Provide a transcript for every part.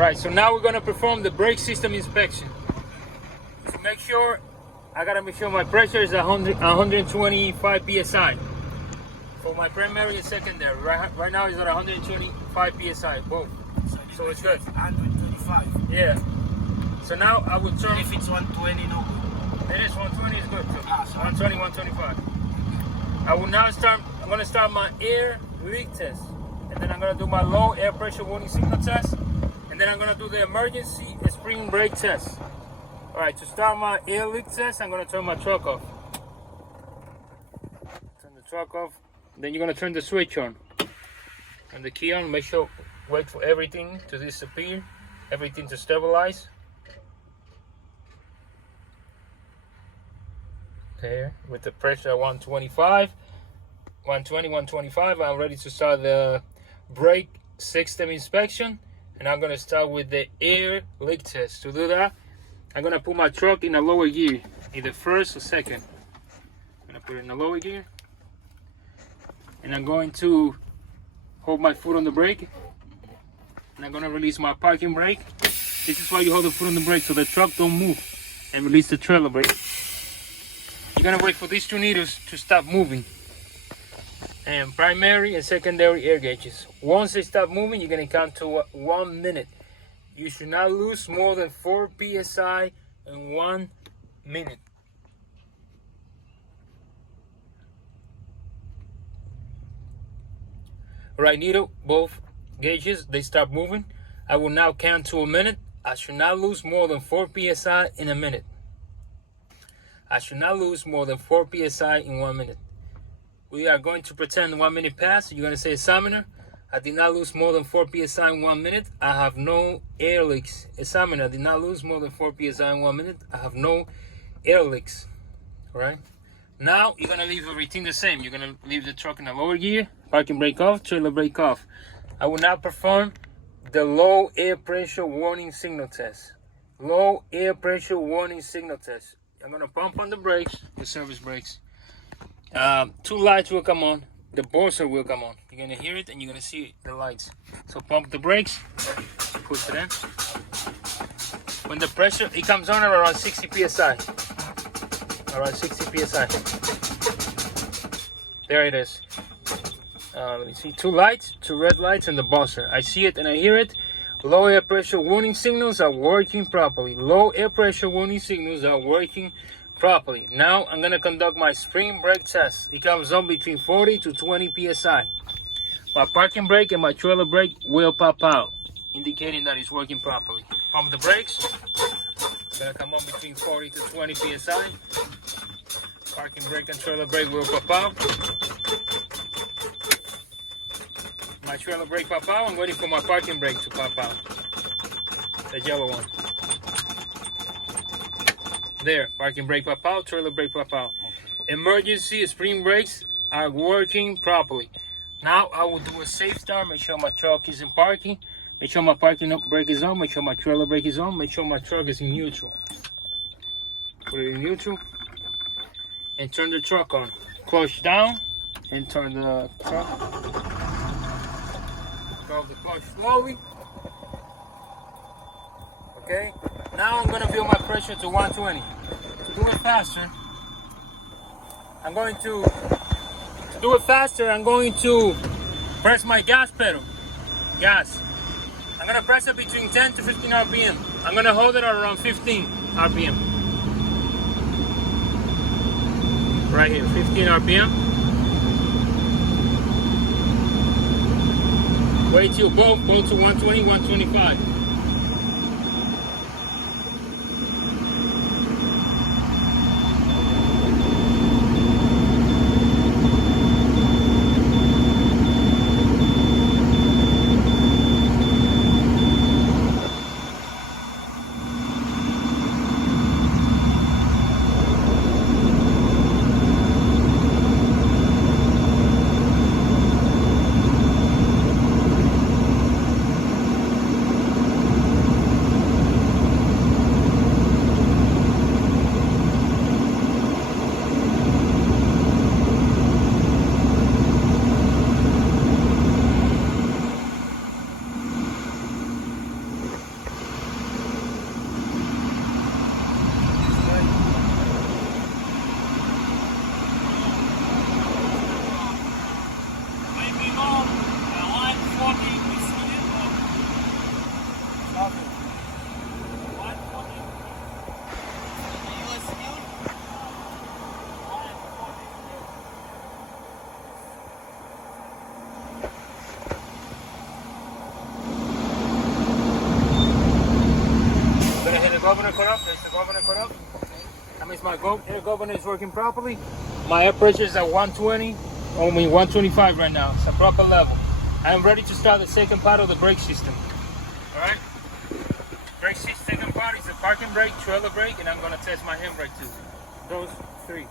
Right, so now we're gonna perform the brake system inspection. To make sure, I gotta make sure my pressure is 125 psi for my primary and secondary. Right now it's at 125 psi both, so it's good. 125. Yeah. So now I would turn. If it's 120, no. It is 120 is good too. Ah, so 120, 125. I will now start. I'm gonna start my air leak test, and then I'm gonna do my low air pressure warning signal test, and then I'm gonna do the emergency spring brake test. All right, to start my air leak test, I'm gonna turn my truck off. Turn the truck off. Then you're gonna turn the switch on and the key on. Make sure, wait for everything to disappear, everything to stabilize. There, with the pressure at 125, 120, 125, I'm ready to start the brake system inspection, and I'm gonna start with the air leak test. To do that, I'm gonna put my truck in a lower gear, either first or second. I'm gonna put it in a lower gear, and I'm going to hold my foot on the brake, and I'm gonna release my parking brake. This is why you hold the foot on the brake, so the truck don't move, and release the trailer brake. You're gonna wait for these two needles to stop moving. And primary and secondary air gauges. Once they stop moving, you're gonna count to 1 minute. You should not lose more than 4 psi in 1 minute. Right needle, both gauges, they stop moving. I will now count to 1 minute. I should not lose more than 4 psi in a minute. I should not lose more than 4 psi in 1 minute. We are going to pretend 1 minute passed. You're going to say, examiner, I did not lose more than 4 psi in 1 minute. I have no air leaks. Examiner, I did not lose more than 4 psi in 1 minute. I have no air leaks. All right. Now you're going to leave everything the same. You're going to leave the truck in a lower gear, parking brake off, trailer brake off. I will now perform the low air pressure warning signal test. Low air pressure warning signal test. I'm gonna pump on the brakes, the service brakes. 2 lights will come on. The buzzer will come on. You're gonna hear it and you're gonna see the lights. So pump the brakes, push it in. When the pressure, it comes on at around 60 psi. Around 60 psi. There it is. Let me see, 2 lights, 2 red lights, and the buzzer. I see it and I hear it. Low air pressure warning signals are working properly. Low air pressure warning signals are working properly. Now I'm going to conduct my spring brake test. It comes on between 40 to 20 psi. My parking brake and my trailer brake will pop out, indicating that it's working properly. Pump the brakes. It's going to come on between 40 to 20 psi. Parking brake and trailer brake will pop out. My trailer brake pop out. I'm waiting for my parking brake to pop out. The yellow one. There, parking brake pop out, trailer brake pop out. Emergency spring brakes are working properly. Now I will do a safe start. Make sure my truck is in parking. Make sure my parking brake is on. Make sure my trailer brake is on. Make sure my truck is in neutral. Put it in neutral. And turn the truck on. Clutch down and turn the truck. Drove the clutch slowly. Okay, now I'm gonna build my pressure to 120. To do it faster, I'm going to press my gas pedal. Gas. I'm gonna press it between 10 to 15 RPM. I'm gonna hold it at around 15 RPM. Right here, 15 RPM. Wait till both go to 120, 125. governor cut up. There's the governor cut up. That means my air governor is working properly. My air pressure is at 120, only 125 right now. It's a proper level. I am ready to start the second part of the brake system. All right. Brake system, second part is the parking brake, trailer brake, and I'm gonna test my handbrake too. Those three.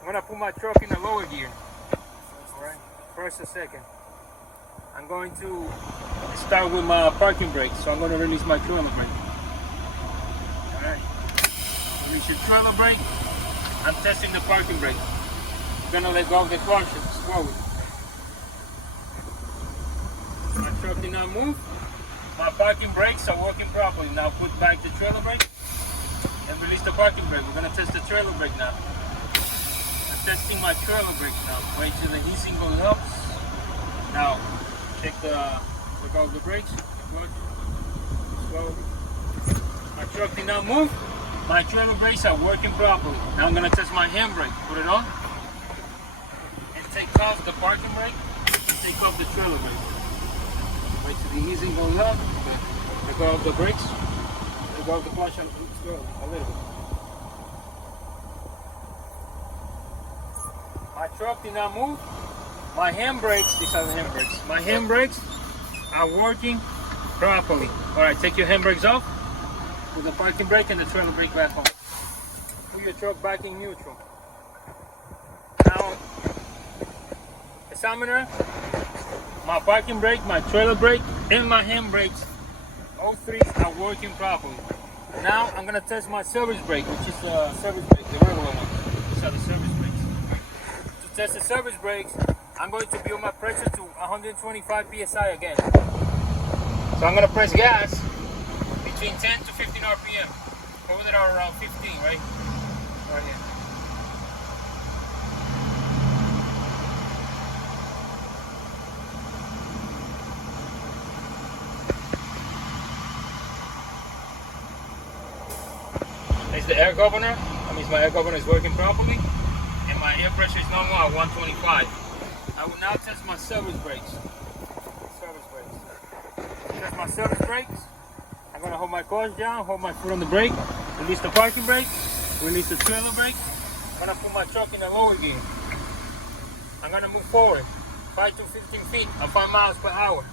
I'm gonna put my truck in the lower gear. All right. First or second. I'm going to start with my parking brake, so I'm gonna release my trailer brake. All right. Release your trailer brake. I'm testing the parking brake. I'm gonna let go of the clutch slowly. My truck did not move. My parking brakes are working properly. Now put back the trailer brake and release the parking brake. We're gonna test the trailer brake now. I'm testing my trailer brake now. Wait till the heat single helps. Now check all the brakes. Slowly. My truck did not move. My trailer brakes are working properly. Now I'm gonna test my handbrake. Put it on. And take off the parking brake. Take off the trailer brake. Wait till the easing goes up. Let go of the brakes. Let go of the clutch a little bit. My truck did not move. My handbrakes, these are the handbrakes. My handbrakes are working properly. Alright, take your handbrakes off. Put the parking brake and the trailer brake back on. Put your truck back in neutral. Now, examiner, my parking brake, my trailer brake, and my handbrakes, all three are working properly. Now I'm gonna test my service brake, which is the service brake, the regular one. These are the service brakes. To test the service brakes, I'm going to build my pressure to 125 psi again. So I'm gonna press gas between 10 to 15 RPM. Hold it around 15, right? Right here. There's the air governor. That means my air governor is working properly. And my air pressure is normal at 125. I will now test my service brakes. Test my service brakes. I'm gonna hold my clutch down, hold my foot on the brake, release the parking brake, release the trailer brake. I'm gonna put my truck in the lower gear. I'm gonna move forward 5 to 15 feet at 5 miles per hour.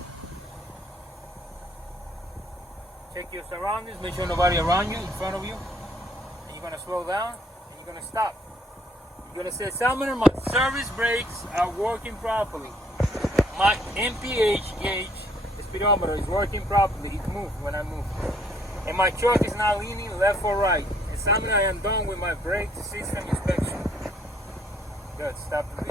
Check your surroundings, make sure nobody around you, in front of you. And you're gonna slow down and you're gonna stop. You're gonna say, examiner, my service brakes are working properly. My MPH gauge, the speedometer, is working properly. It moves when I move. And my truck is not leaning left or right. Examiner, I am done with my brake system inspection. Good, stop the video.